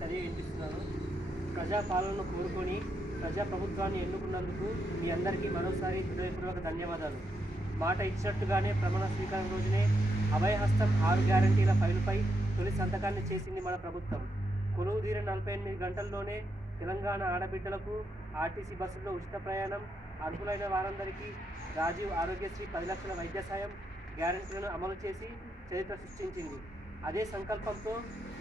చర్య వినిపిస్తున్నాను ప్రజాపాలనను కోరుకొని ప్రభుత్వాన్ని ఎన్నుకున్నందుకు మీ అందరికీ మరోసారి హృదయపూర్వక ధన్యవాదాలు మాట ఇచ్చినట్టుగానే ప్రమాణ స్వీకారం రోజునే అభయహస్తం ఆరు గ్యారంటీల ఫైల్పై తొలి సంతకాన్ని చేసింది మన ప్రభుత్వం కొలువు తీర నలభై ఎనిమిది గంటల్లోనే తెలంగాణ ఆడబిడ్డలకు ఆర్టీసీ బస్సుల్లో ఉచిత ప్రయాణం అర్హులైన వారందరికీ రాజీవ్ ఆరోగ్యశ్రీ పది లక్షల వైద్య సాయం గ్యారంటీలను అమలు చేసి చరిత్ర సృష్టించింది అదే సంకల్పంతో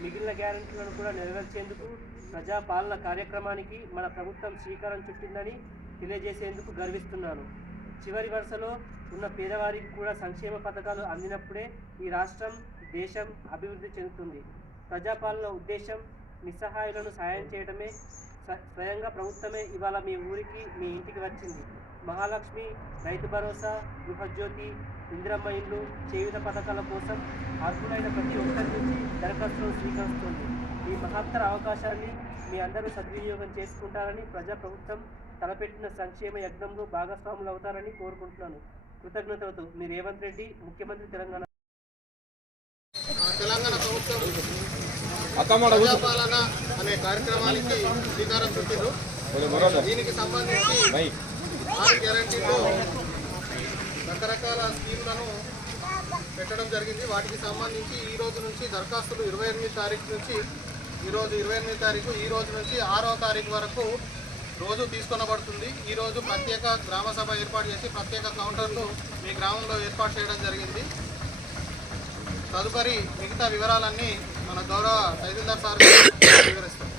మిగిలిన గ్యారంటీలను కూడా నెరవేర్చేందుకు ప్రజాపాలన కార్యక్రమానికి మన ప్రభుత్వం శ్రీకారం చుట్టిందని తెలియజేసేందుకు గర్విస్తున్నాను చివరి వరుసలో ఉన్న పేదవారికి కూడా సంక్షేమ పథకాలు అందినప్పుడే ఈ రాష్ట్రం దేశం అభివృద్ధి చెందుతుంది ప్రజాపాలన ఉద్దేశం నిస్సహాయులను సాయం చేయడమే స్వయంగా ప్రభుత్వమే ఇవాళ మీ ఊరికి మీ ఇంటికి వచ్చింది మహాలక్ష్మి రైతు భరోసా గృహజ్యోతి ఇందిరమ్మ ఇల్లు చేయుత పథకాల కోసం అర్హులైన ప్రతి ఒక్కరి నుంచి దరఖాస్తులు స్వీకరిస్తుంది ఈ మహత్తర అవకాశాన్ని మీ అందరూ సద్వినియోగం చేసుకుంటారని ప్రజా ప్రభుత్వం తలపెట్టిన సంక్షేమ యజ్ఞంలో భాగస్వాములు అవుతారని కోరుకుంటున్నాను కృతజ్ఞతలతో మీ రేవంత్ రెడ్డి ముఖ్యమంత్రి తెలంగాణ తెలంగాణ అనే కార్యక్రమానికి శ్రీకారం చుట్టారు దీనికి సంబంధించి రకరకాల స్కీములను పెట్టడం జరిగింది వాటికి సంబంధించి ఈ రోజు నుంచి దరఖాస్తులు ఇరవై ఎనిమిది తారీఖు నుంచి ఈరోజు ఇరవై ఎనిమిది తారీఖు ఈ రోజు నుంచి ఆరో తారీఖు వరకు రోజు తీసుకొనబడుతుంది ఈరోజు ప్రత్యేక గ్రామ సభ ఏర్పాటు చేసి ప్రత్యేక కౌంటర్ను మీ గ్రామంలో ఏర్పాటు చేయడం జరిగింది తదుపరి మిగతా వివరాలన్నీ మన గౌరవ తహసీల్దార్ సార్ వివరిస్తాం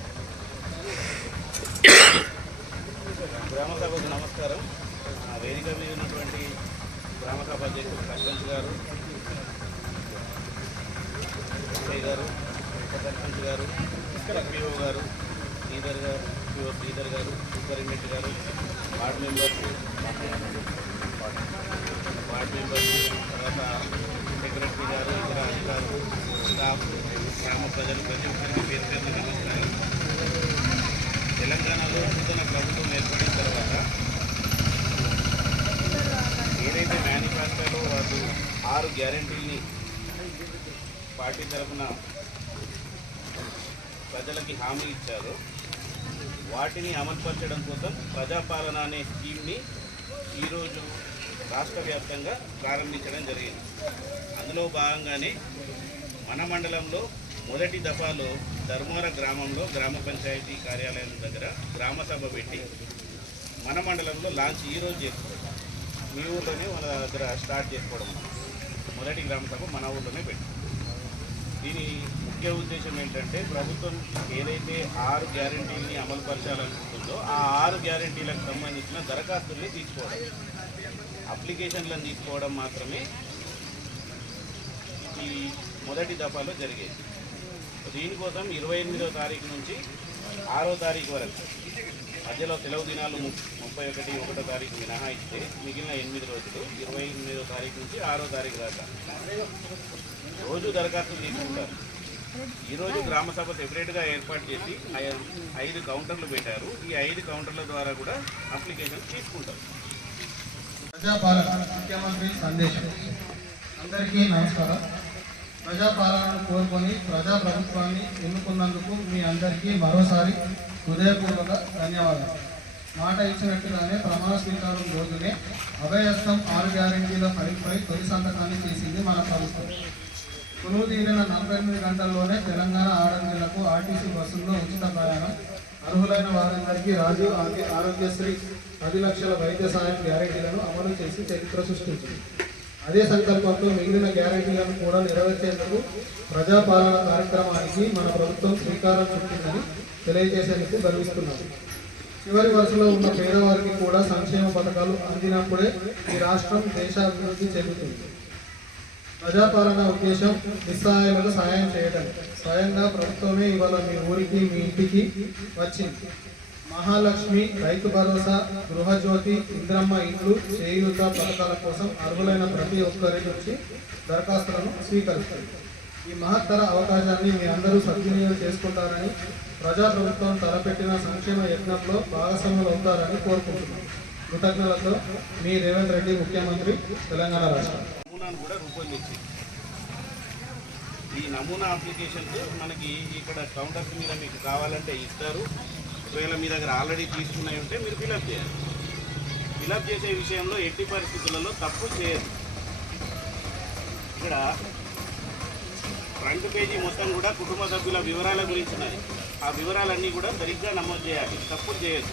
గ్రామ సభకు నమస్కారం వేదిక మీద ఉన్నటువంటి గ్రామ సభ సర్పంచ్ గారు గారు ఉప సర్పంచ్ గారు ఎంపీఓ గారు లీడర్ గారు ఎంపీఓ లీడర్ గారు సూపరింటెండెంట్ గారు వార్డు మెంబర్స్ వార్డు మెంబర్స్ తర్వాత సెక్రటరీ గారు ఇతర అధికారులు స్టాఫ్ గ్రామ ప్రజలు ప్రతి ఒక్కరికి పేరు పేరున నమస్కారం తెలంగాణలో నూతన ప్రభుత్వం ఏర్పడిన తర్వాత పాటు ఆరు గ్యారంటీని పార్టీ తరఫున ప్రజలకి హామీ ఇచ్చారు వాటిని అమలుపరచడం కోసం ప్రజాపాలన అనే స్కీమ్ని ఈరోజు రాష్ట్ర వ్యాప్తంగా ప్రారంభించడం జరిగింది అందులో భాగంగానే మన మండలంలో మొదటి దఫాలో ధర్మవర గ్రామంలో గ్రామ పంచాయతీ కార్యాలయం దగ్గర గ్రామ సభ పెట్టి మన మండలంలో లాంచ్ ఈరోజు చేస్తుంది మీ ఊళ్ళోనే మన దగ్గర స్టార్ట్ చేసుకోవడం మొదటి గ్రామ సభ మన ఊళ్ళోనే పెట్టాం దీని ముఖ్య ఉద్దేశం ఏంటంటే ప్రభుత్వం ఏదైతే ఆరు గ్యారంటీని అమలు పరచాలనుకుంటుందో ఆ ఆరు గ్యారంటీలకు సంబంధించిన దరఖాస్తుల్ని తీసుకోవడం అప్లికేషన్లను తీసుకోవడం మాత్రమే ఈ మొదటి దఫాలో జరిగేది దీనికోసం ఇరవై ఎనిమిదో తారీఖు నుంచి ఆరో తారీఖు వరకు మధ్యలో సెలవు దినాలు ముప్పై ఒకటి ఒకటో తారీఖు మినహాయిస్తే మిగిలిన ఎనిమిది రోజులు ఇరవై ఎనిమిదో తారీఖు నుంచి ఆరో తారీఖు దాకా రోజు దరఖాస్తు తీసుకుంటారు ఈరోజు గ్రామ సభ సెపరేట్గా ఏర్పాటు చేసి ఐదు కౌంటర్లు పెట్టారు ఈ ఐదు కౌంటర్ల ద్వారా కూడా అప్లికేషన్ తీసుకుంటారు ప్రజాపాలన ముఖ్యమంత్రి సందేశం అందరికీ నమస్కారం ప్రజాపాలనను కోరుకొని ప్రజాప్రభుత్వాన్ని ఎన్నుకున్నందుకు మీ అందరికీ మరోసారి హృదయపూర్వక ధన్యవాదాలు మాట ఇచ్చినట్టుగానే ప్రమాణ స్వీకారం రోజునే అభయస్థం ఆరు గ్యారెంటీల పరిపై తొలి సంతకాన్ని చేసింది మన ప్రభుత్వం కొలువు తీరిన నలభై ఎనిమిది గంటల్లోనే తెలంగాణ ఆడపిల్లకు ఆర్టీసీ బస్సుల్లో ఉచిత ప్రయాణం అర్హులైన వారందరికీ రాజీవ్ ఆరోగ్యశ్రీ పది లక్షల వైద్య సాయం గ్యారెంటీలను అమలు చేసి చరిత్ర సృష్టించింది అదే సంకల్పంతో మిగిలిన గ్యారంటీలను కూడా నెరవేర్చేందుకు ప్రజాపాలన కార్యక్రమానికి మన ప్రభుత్వం శ్రీకారం చుట్టిందని తెలియజేసేందుకు గర్విస్తున్నాను చివరి వరుసలో ఉన్న పేదవారికి కూడా సంక్షేమ పథకాలు అందినప్పుడే ఈ రాష్ట్రం దేశాభివృద్ధి చెందుతుంది ప్రజాపాలన ఉద్దేశం నిస్సహాయులకు సహాయం చేయడం స్వయంగా ప్రభుత్వమే ఇవాళ మీ ఊరికి మీ ఇంటికి వచ్చింది మహాలక్ష్మి రైతు భరోసా గృహజ్యోతి ఇంద్రమ్మ ఇండ్లు చేయూత పథకాల కోసం అర్హులైన ప్రతి ఒక్కరి నుంచి దరఖాస్తులను స్వీకరిస్తారు ఈ మహత్తర అవకాశాన్ని మీ అందరూ సద్వినియోగం చేసుకుంటారని ప్రజాప్రభుత్వం తలపెట్టిన సంక్షేమ యజ్ఞంలో భాగస్వాములు అవుతారని కోరుకుంటున్నాం కృతజ్ఞతలతో మీ రేవంత్ రెడ్డి ముఖ్యమంత్రి తెలంగాణ రాష్ట్రం కూడా రూపొందించింది ఈ నమూనా అప్లికేషన్కు మనకి ఇక్కడ కౌంటర్స్ మీద మీకు కావాలంటే ఇస్తారు ఒకవేళ మీ దగ్గర ఆల్రెడీ తీసుకున్నవి ఉంటే మీరు ఫిలప్ చేయాలి ఫిలప్ చేసే విషయంలో ఎట్టి పరిస్థితులలో తప్పు చేయదు ఇక్కడ ఫ్రంట్ పేజీ మొత్తం కూడా కుటుంబ సభ్యుల వివరాల గురించి ఉన్నాయి ఆ వివరాలన్నీ కూడా సరిగ్గా నమోదు చేయాలి తప్పు చేయదు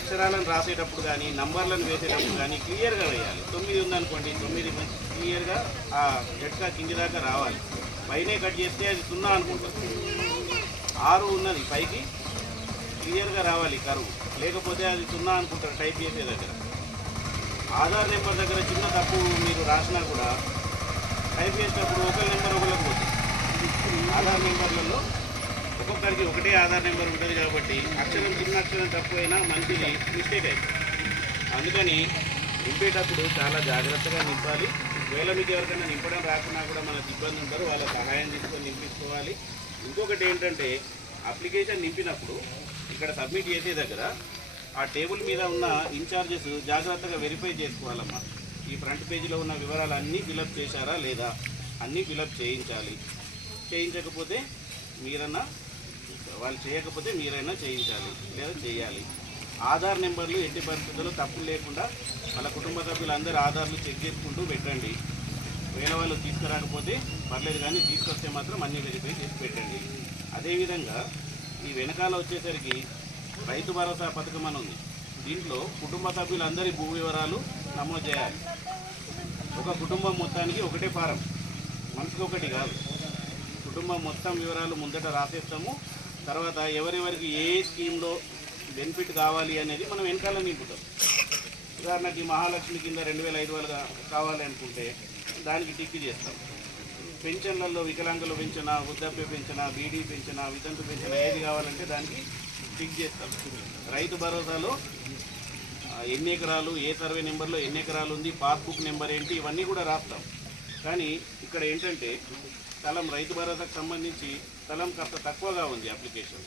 అక్షరాలను రాసేటప్పుడు కానీ నంబర్లను వేసేటప్పుడు కానీ క్లియర్గా వేయాలి తొమ్మిది ఉందనుకోండి తొమ్మిది క్లియర్గా ఆ జట్కా కింది దాకా రావాలి పైనే కట్ చేస్తే అది సున్నా అనుకుంటుంది ఆరు ఉన్నది పైకి క్లియర్గా రావాలి కరువు లేకపోతే అది సున్నా అనుకుంటారు టైప్ చేసే దగ్గర ఆధార్ నెంబర్ దగ్గర చిన్న తప్పు మీరు రాసినా కూడా టైప్ చేసినప్పుడు ఒక నెంబర్ ఒకరికి పోతుంది ఆధార్ నెంబర్లలో ఒక్కొక్కరికి ఒకటే ఆధార్ నెంబర్ ఉంటుంది కాబట్టి అక్షరం చిన్న అక్షరం తప్పు అయినా మంచిది మిస్టేక్ అయింది అందుకని నింపేటప్పుడు చాలా జాగ్రత్తగా నింపాలి వేళ మీకు ఎవరికైనా నింపడం రాకున్నా కూడా మనకు ఇబ్బంది ఉంటారు వాళ్ళ సహాయం తీసుకొని నింపించుకోవాలి ఇంకొకటి ఏంటంటే అప్లికేషన్ నింపినప్పుడు ఇక్కడ సబ్మిట్ చేసే దగ్గర ఆ టేబుల్ మీద ఉన్న ఇన్ఛార్జెస్ జాగ్రత్తగా వెరిఫై చేసుకోవాలమ్మా ఈ ఫ్రంట్ పేజీలో ఉన్న వివరాలు అన్నీ ఫిలప్ చేశారా లేదా అన్నీ ఫిలప్ చేయించాలి చేయించకపోతే మీరన్నా వాళ్ళు చేయకపోతే మీరైనా చేయించాలి లేదా చేయాలి ఆధార్ నెంబర్లు ఎట్టి పరిస్థితుల్లో తప్పులు లేకుండా వాళ్ళ కుటుంబ సభ్యులందరూ ఆధార్లు చెక్ చేసుకుంటూ పెట్టండి వేరే వాళ్ళు తీసుకురాకపోతే పర్లేదు కానీ తీసుకొస్తే మాత్రం అన్నీ వెరిఫై చేసి పెట్టండి అదేవిధంగా ఈ వెనకాల వచ్చేసరికి రైతు భరోసా పథకం అని ఉంది దీంట్లో కుటుంబ సభ్యులందరి భూ వివరాలు నమోదు చేయాలి ఒక కుటుంబం మొత్తానికి ఒకటే ఫారం మనిషికి ఒకటి కాదు కుటుంబం మొత్తం వివరాలు ముందట రాసేస్తాము తర్వాత ఎవరెవరికి ఏ స్కీమ్లో బెనిఫిట్ కావాలి అనేది మనం వెనకాల నింపుతాం ఉదాహరణకి మహాలక్ష్మి కింద రెండు వేల ఐదు వేలుగా కావాలి అనుకుంటే దానికి టిక్ చేస్తాం పెన్షన్లలో వికలాంగులు పెంచిన వృద్ధాప్య పెంచిన బీడీ పెంచిన వితంతు పెంచిన ఏది కావాలంటే దానికి ఫిక్స్ చేస్తాం రైతు భరోసాలో ఎన్ని ఎకరాలు ఏ సర్వే నెంబర్లో ఎన్ని ఎకరాలు ఉంది పాస్బుక్ నెంబర్ ఏంటి ఇవన్నీ కూడా రాస్తాం కానీ ఇక్కడ ఏంటంటే స్థలం రైతు భరోసాకు సంబంధించి స్థలం కాస్త తక్కువగా ఉంది అప్లికేషన్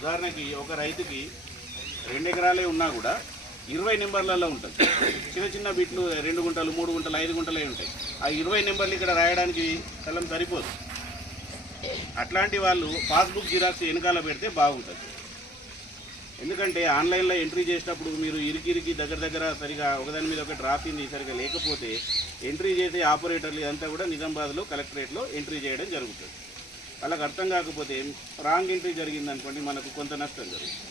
ఉదాహరణకి ఒక రైతుకి రెండు ఎకరాలే ఉన్నా కూడా ఇరవై నెంబర్లలో ఉంటుంది చిన్న చిన్న బిట్లు రెండు గుంటలు మూడు గుంటలు ఐదు గుంటలే ఉంటాయి ఆ ఇరవై నెంబర్లు ఇక్కడ రాయడానికి స్థలం సరిపోదు అట్లాంటి వాళ్ళు పాస్బుక్ జిరాక్స్ వెనకాల పెడితే బాగుంటుంది ఎందుకంటే ఆన్లైన్లో ఎంట్రీ చేసేటప్పుడు మీరు ఇరికి ఇరికి దగ్గర దగ్గర సరిగా ఒకదాని మీద ఒకటి రాసింది సరిగా లేకపోతే ఎంట్రీ చేసే ఆపరేటర్లు ఇదంతా కూడా నిజామాబాద్లో కలెక్టరేట్లో ఎంట్రీ చేయడం జరుగుతుంది వాళ్ళకి అర్థం కాకపోతే రాంగ్ ఎంట్రీ జరిగిందనుకోండి మనకు కొంత నష్టం జరుగుతుంది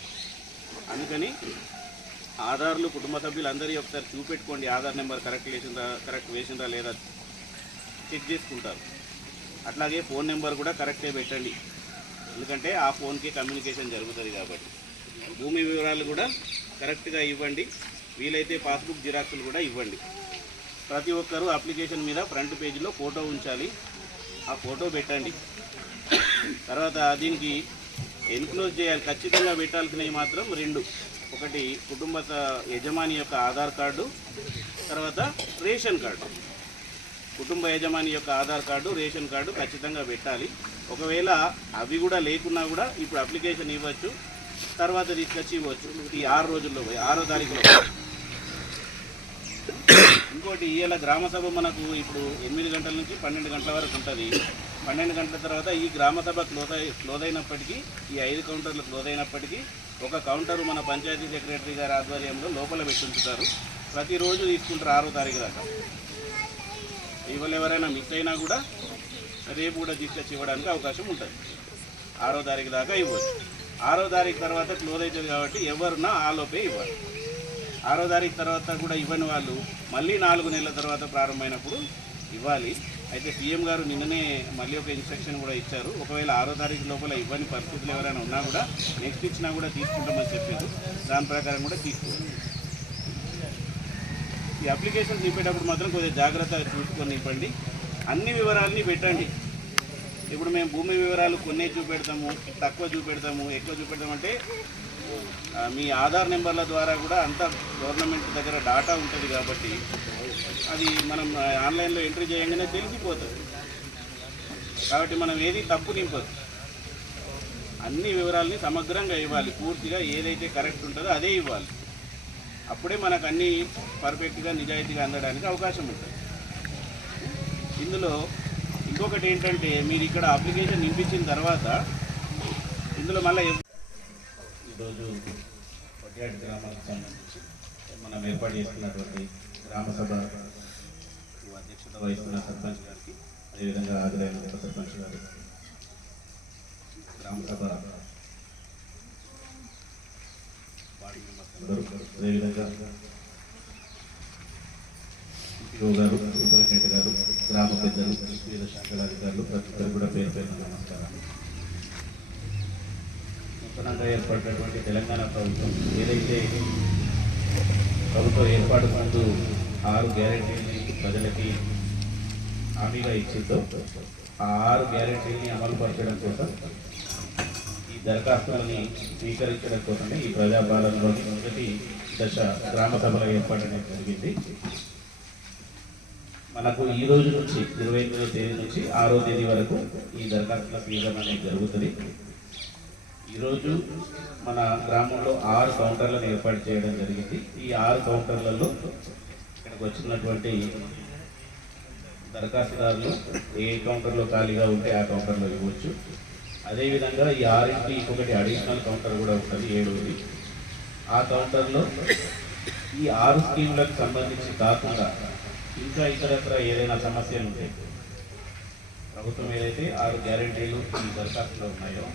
అందుకని ఆధార్లు కుటుంబ సభ్యులు అందరి ఒకసారి చూపెట్టుకోండి ఆధార్ నెంబర్ కరెక్ట్ వేసిందా కరెక్ట్ వేసిందా లేదా చెక్ చేసుకుంటారు అట్లాగే ఫోన్ నెంబర్ కూడా కరెక్టే పెట్టండి ఎందుకంటే ఆ ఫోన్కి కమ్యూనికేషన్ జరుగుతుంది కాబట్టి భూమి వివరాలు కూడా కరెక్ట్గా ఇవ్వండి వీలైతే పాస్బుక్ జిరాక్స్లు కూడా ఇవ్వండి ప్రతి ఒక్కరూ అప్లికేషన్ మీద ఫ్రంట్ పేజీలో ఫోటో ఉంచాలి ఆ ఫోటో పెట్టండి తర్వాత దీనికి ఎన్క్లోజ్ చేయాలి ఖచ్చితంగా పెట్టాల్సినవి మాత్రం రెండు ఒకటి కుటుంబ యజమాని యొక్క ఆధార్ కార్డు తర్వాత రేషన్ కార్డు కుటుంబ యజమాని యొక్క ఆధార్ కార్డు రేషన్ కార్డు ఖచ్చితంగా పెట్టాలి ఒకవేళ అవి కూడా లేకున్నా కూడా ఇప్పుడు అప్లికేషన్ ఇవ్వచ్చు తర్వాత తీసుకొచ్చి ఇవ్వచ్చు ఈ ఆరు రోజుల్లో ఆరో తారీఖులో ఇంకోటి ఇవాళ గ్రామసభ మనకు ఇప్పుడు ఎనిమిది గంటల నుంచి పన్నెండు గంటల వరకు ఉంటుంది పన్నెండు గంటల తర్వాత ఈ గ్రామసభ క్లోజ్ అయి క్లోజ్ అయినప్పటికీ ఈ ఐదు కౌంటర్లు క్లోజ్ అయినప్పటికీ ఒక కౌంటరు మన పంచాయతీ సెక్రటరీ గారి ఆధ్వర్యంలో లోపల పెట్టించుతారు ప్రతిరోజు తీసుకుంటారు ఆరో తారీఖు దాకా ఇవాళ ఎవరైనా మిస్ అయినా కూడా రేపు కూడా తీసుకొచ్చి ఇవ్వడానికి అవకాశం ఉంటుంది ఆరో తారీఖు దాకా ఇవ్వచ్చు ఆరో తారీఖు తర్వాత క్లోజ్ అవుతుంది కాబట్టి ఎవరున్నా ఆలోపే ఇవ్వాలి ఆరో తారీఖు తర్వాత కూడా ఇవ్వని వాళ్ళు మళ్ళీ నాలుగు నెలల తర్వాత ప్రారంభమైనప్పుడు ఇవ్వాలి అయితే సీఎం గారు నిన్ననే మళ్ళీ ఒక ఇన్స్ట్రక్షన్ కూడా ఇచ్చారు ఒకవేళ ఆరో తారీఖు లోపల ఇవ్వని పరిస్థితులు ఎవరైనా ఉన్నా కూడా నెక్స్ట్ ఇచ్చినా కూడా తీసుకుంటామని చెప్పారు దాని ప్రకారం కూడా తీసుకోవాలి ఈ అప్లికేషన్ నింపేటప్పుడు మాత్రం కొద్దిగా జాగ్రత్త చూసుకొని నింపండి అన్ని వివరాలని పెట్టండి ఇప్పుడు మేము భూమి వివరాలు కొన్ని చూపెడతాము తక్కువ చూపెడతాము ఎక్కువ చూపెడతామంటే మీ ఆధార్ నెంబర్ల ద్వారా కూడా అంత గవర్నమెంట్ దగ్గర డాటా ఉంటుంది కాబట్టి అది మనం ఆన్లైన్లో ఎంట్రీ చేయగానే తెలిసిపోతుంది కాబట్టి మనం ఏది తప్పు నింపదు అన్ని వివరాలని సమగ్రంగా ఇవ్వాలి పూర్తిగా ఏదైతే కరెక్ట్ ఉంటుందో అదే ఇవ్వాలి అప్పుడే మనకు అన్నీ పర్ఫెక్ట్గా నిజాయితీగా అందడానికి అవకాశం ఉంటుంది ఇందులో ఇంకొకటి ఏంటంటే మీరు ఇక్కడ అప్లికేషన్ నింపించిన తర్వాత ఇందులో మళ్ళీ ఈరోజు పట్యాడి గ్రామాలకు సంబంధించి మనం ఏర్పాటు చేస్తున్నటువంటి సభ అధ్యక్షత వహిస్తున్న సర్పంచ్ గారికి అదేవిధంగా ఆదిరైన ఉప సర్పంచ్ గారు గ్రామసభ వార్డు మెంబర్స్ అందరూ అదేవిధంగా గారు సూపరింటెండెంట్ గారు గ్రామ పెద్దలు వివిధ శాఖల అధికారులు ప్రతి ఒక్కరు కూడా పేరు పేరు నమస్కారం నూతనంగా ఏర్పడినటువంటి తెలంగాణ ప్రభుత్వం ఏదైతే ప్రభుత్వం ఏర్పాటు ముందు ఆరు గ్యారెంటీని ప్రజలకి హామీగా ఇచ్చిందో ఆ ఆరు గ్యారెంటీని అమలు పరచడం కోసం ఈ దరఖాస్తులని స్వీకరించడం కోసమే ఈ ప్రజాపాలనలోని మొదటి దశ గ్రామ సభల ఏర్పాటు అనేది జరిగింది మనకు ఈ రోజు నుంచి ఇరవై ఎనిమిదవ తేదీ నుంచి ఆరో తేదీ వరకు ఈ దరఖాస్తుల ఫీజన్ అనేది జరుగుతుంది ఈరోజు మన గ్రామంలో ఆరు కౌంటర్లను ఏర్పాటు చేయడం జరిగింది ఈ ఆరు కౌంటర్లలో ఇక్కడికి వచ్చినటువంటి దరఖాస్తుదారులు ఏ కౌంటర్లో ఖాళీగా ఉంటే ఆ కౌంటర్లో ఇవ్వచ్చు అదేవిధంగా ఈ ఆరింటి ఇంకొకటి అడిషనల్ కౌంటర్ కూడా ఉంటుంది ఏడోది ఆ కౌంటర్లో ఈ ఆరు స్కీమ్లకు సంబంధించి కాకుండా ఇంకా ఇతరత్ర ఏదైనా సమస్యలు ఉంటే ప్రభుత్వం ఏదైతే ఆరు గ్యారంటీలు ఈ దరఖాస్తులో ఉన్నాయో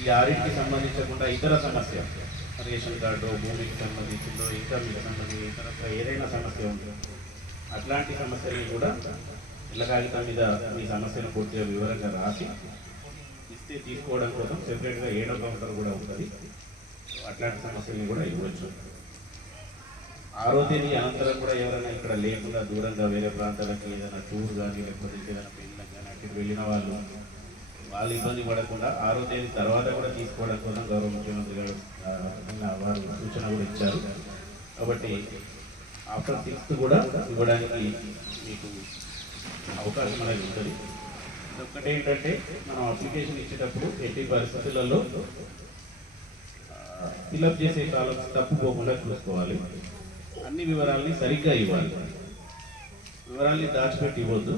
ఈ ఆరింటికి సంబంధించకుండా ఇతర సమస్య రేషన్ కార్డు భూమికి సంబంధించిందో ఇన్కమ్కి సంబంధించి ఇతరత్ర ఏదైనా సమస్య ఉందో అట్లాంటి సమస్యల్ని కూడా ఇళ్ళ కాగితం మీద మీ సమస్యను పూర్తిగా వివరంగా రాసి ఇస్తే తీసుకోవడం కోసం సెపరేట్గా ఏడో కౌంటర్ కూడా ఉంటుంది అట్లాంటి సమస్యలను కూడా ఇవ్వచ్చు ఆరో అనంతరం కూడా ఎవరైనా ఇక్కడ లేకుండా దూరంగా వేరే ప్రాంతాలకి ఏదైనా టూర్ కానీ లేకపోతే ఏదైనా పెళ్ళి కానీ అక్కడికి వెళ్ళిన వాళ్ళు వాళ్ళు ఇబ్బంది పడకుండా ఆరో తర్వాత కూడా తీసుకోవడం కోసం గౌరవ ముఖ్యమంత్రి గారు వారు సూచన కూడా ఇచ్చారు కాబట్టి ఆఫర్ సిక్స్త్ కూడా ఇవ్వడానికి మీకు అవకాశం అనేది ఉంటుంది ఒకటి ఏంటంటే మనం అప్లికేషన్ ఇచ్చేటప్పుడు ఎట్టి పరిస్థితులలో ఫిలప్ చేసే కాలం తప్పుకోకుండా చూసుకోవాలి అన్ని వివరాలని సరిగ్గా ఇవ్వాలి వివరాల్ని దాచిపెట్టి ఇవ్వద్దు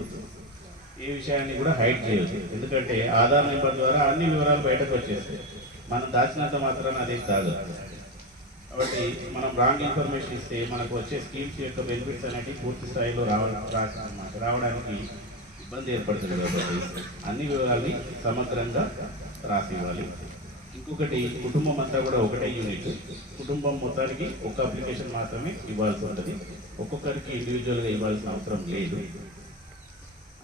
ఏ విషయాన్ని కూడా హైడ్ చేయొద్దు ఎందుకంటే ఆధార్ నెంబర్ ద్వారా అన్ని వివరాలు బయటకు వచ్చేస్తాయి మనం దాచినంత మాత్రాన్ని అదే కాదు కాబట్టి మనం రాంగ్ ఇన్ఫర్మేషన్ ఇస్తే మనకు వచ్చే స్కీమ్స్ యొక్క బెనిఫిట్స్ అనేవి పూర్తి స్థాయిలో రావడానికి రావడానికి ఇబ్బంది ఏర్పడుతుంది కాబట్టి అన్ని వివరాల్ని సమగ్రంగా రాసి ఇవ్వాలి ఇంకొకటి కుటుంబం అంతా కూడా ఒకటే యూనిట్ కుటుంబం మొత్తానికి ఒక అప్లికేషన్ మాత్రమే ఇవ్వాల్సి ఉంటుంది ఒక్కొక్కరికి ఇండివిజువల్గా ఇవ్వాల్సిన అవసరం లేదు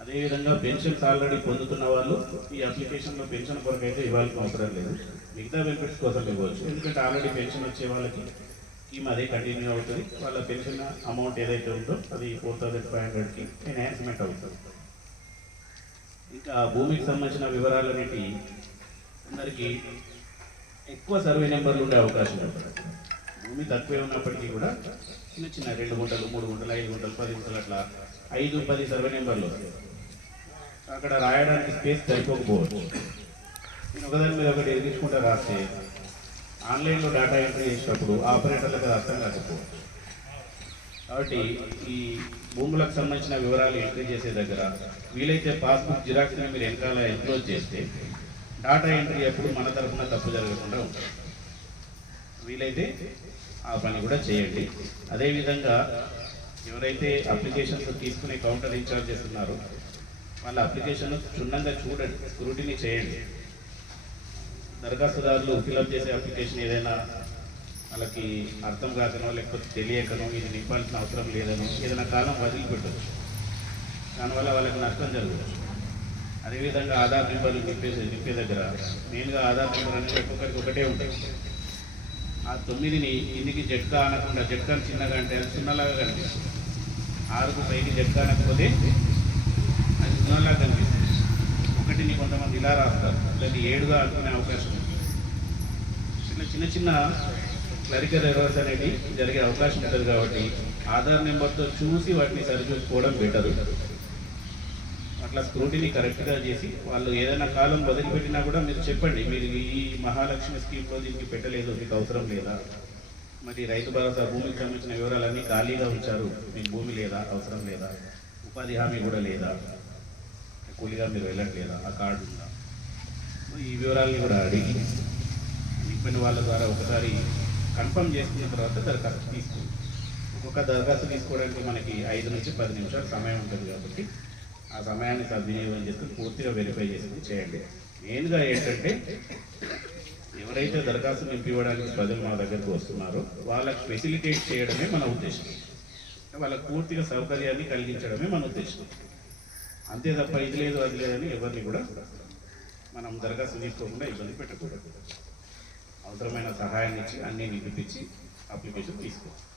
అదేవిధంగా పెన్షన్స్ ఆల్రెడీ పొందుతున్న వాళ్ళు ఈ అప్లికేషన్లో పెన్షన్ కొరకు అయితే ఇవ్వాల్సిన అవసరం లేదు మిగతా బెనిఫిట్స్ కోసం ఇవ్వచ్చు ఎందుకంటే ఆల్రెడీ పెన్షన్ వచ్చే వాళ్ళకి స్కీమ్ అదే కంటిన్యూ అవుతుంది వాళ్ళ పెన్షన్ అమౌంట్ ఏదైతే ఉందో అది ఫోర్ థౌసండ్ ఫైవ్ హండ్రెడ్కి ఎన్హాన్స్మెంట్ అవుతుంది ఇంకా భూమికి సంబంధించిన వివరాలన్నిటి అందరికీ ఎక్కువ సర్వే నెంబర్లు ఉండే అవకాశం భూమి తక్కువే ఉన్నప్పటికీ కూడా చిన్న చిన్న రెండు గుంటలు మూడు గుంటలు ఐదు గుంటలు పది గుంటలు అట్లా ఐదు పది సర్వే నెంబర్లు అక్కడ రాయడానికి స్పేస్ సరిపోకపోవచ్చు నేను ఒకదాని మీద ఒకటి ఎదిరించుకుంటా రాస్తే ఆన్లైన్లో డేటా ఎంట్రీ చేసినప్పుడు ఆపరేటర్లకు అర్థం కాకపోవచ్చు కాబట్టి ఈ భూములకు సంబంధించిన వివరాలు ఎంట్రీ చేసే దగ్గర వీలైతే పాస్బుక్ జిరాక్స్ని మీరు ఎంట్రాల ఎంక్లోజ్ చేస్తే డాటా ఎంట్రీ ఎప్పుడు మన తరఫున తప్పు జరగకుండా ఉంటుంది వీలైతే ఆ పని కూడా చేయండి అదేవిధంగా ఎవరైతే అప్లికేషన్స్ తీసుకునే కౌంటర్ ఇన్ఛార్జ్ చేస్తున్నారో వాళ్ళ అప్లికేషన్ క్షుణ్ణంగా చూడండి స్క్రూటిని చేయండి దరఖాస్తుదారులు ఫిలప్ చేసే అప్లికేషన్ ఏదైనా వాళ్ళకి అర్థం కాకనో లేకపోతే తెలియకనో ఇది నింపాల్సిన అవసరం లేదనో ఏదైనా కాలం వదిలిపెట్టచ్చు దానివల్ల వాళ్ళకి నష్టం జరగవచ్చు అదేవిధంగా ఆధార్ నెంబర్లు చెప్పేసి చెప్పే దగ్గర మెయిన్గా ఆధార్ నెంబర్ అనేది ఒక్కొక్కరికి ఒకటే ఉంటుంది ఆ తొమ్మిదిని కిందికి జట్కా అనకుండా జట్కా చిన్నగా అంటే అది సున్నలాగా కనిపిస్తుంది ఆరుకు పైకి జట్కా అనకపోతే అది సున్నలాగా కనిపిస్తుంది ఒకటిని కొంతమంది ఇలా రాస్తారు దాన్ని ఏడుగా అనుకునే అవకాశం ఉంది చిన్న చిన్న చిన్న క్లరికల్ ఎర్రర్స్ అనేది జరిగే అవకాశం ఉంటుంది కాబట్టి ఆధార్ నెంబర్తో చూసి వాటిని సరిచూసుకోవడం బెటర్ అట్లా స్క్రూటిని కరెక్ట్గా చేసి వాళ్ళు ఏదైనా కాలం వదిలిపెట్టినా కూడా మీరు చెప్పండి మీరు ఈ మహాలక్ష్మి స్కీమ్లో దీనికి పెట్టలేదు మీకు అవసరం లేదా మరి రైతు భరోసా భూమికి సంబంధించిన వివరాలన్నీ ఖాళీగా ఉంచారు మీకు భూమి లేదా అవసరం లేదా ఉపాధి హామీ కూడా లేదా కూలీగా మీరు వెళ్ళట్లేదా ఆ కార్డు ఉందా ఈ వివరాలని కూడా అడిగి ఇబ్బంది వాళ్ళ ద్వారా ఒకసారి కన్ఫర్మ్ చేసుకున్న తర్వాత దరఖాస్తు తీసుకోండి ఒక్కొక్క దరఖాస్తు తీసుకోవడానికి మనకి ఐదు నుంచి పది నిమిషాలు సమయం ఉంటుంది కాబట్టి ఆ సమయాన్ని సద్వినియోగం చేసుకుని పూర్తిగా వెరిఫై చేసుకుని చేయండి మెయిన్గా ఏంటంటే ఎవరైతే దరఖాస్తు నింపివ్వడానికి ప్రజలు మా దగ్గరకు వస్తున్నారో వాళ్ళకి ఫెసిలిటేట్ చేయడమే మన ఉద్దేశం వాళ్ళకు పూర్తిగా సౌకర్యాన్ని కలిగించడమే మన ఉద్దేశం అంతే తప్ప ఇది లేదు అది లేదని ఎవరిని కూడా మనం దరఖాస్తు తీసుకోకుండా ఇబ్బంది పెట్టకూడదు అవసరమైన సహాయాన్ని ఇచ్చి అన్నీ నిరూపించి అప్లికేషన్ తీసుకోవాలి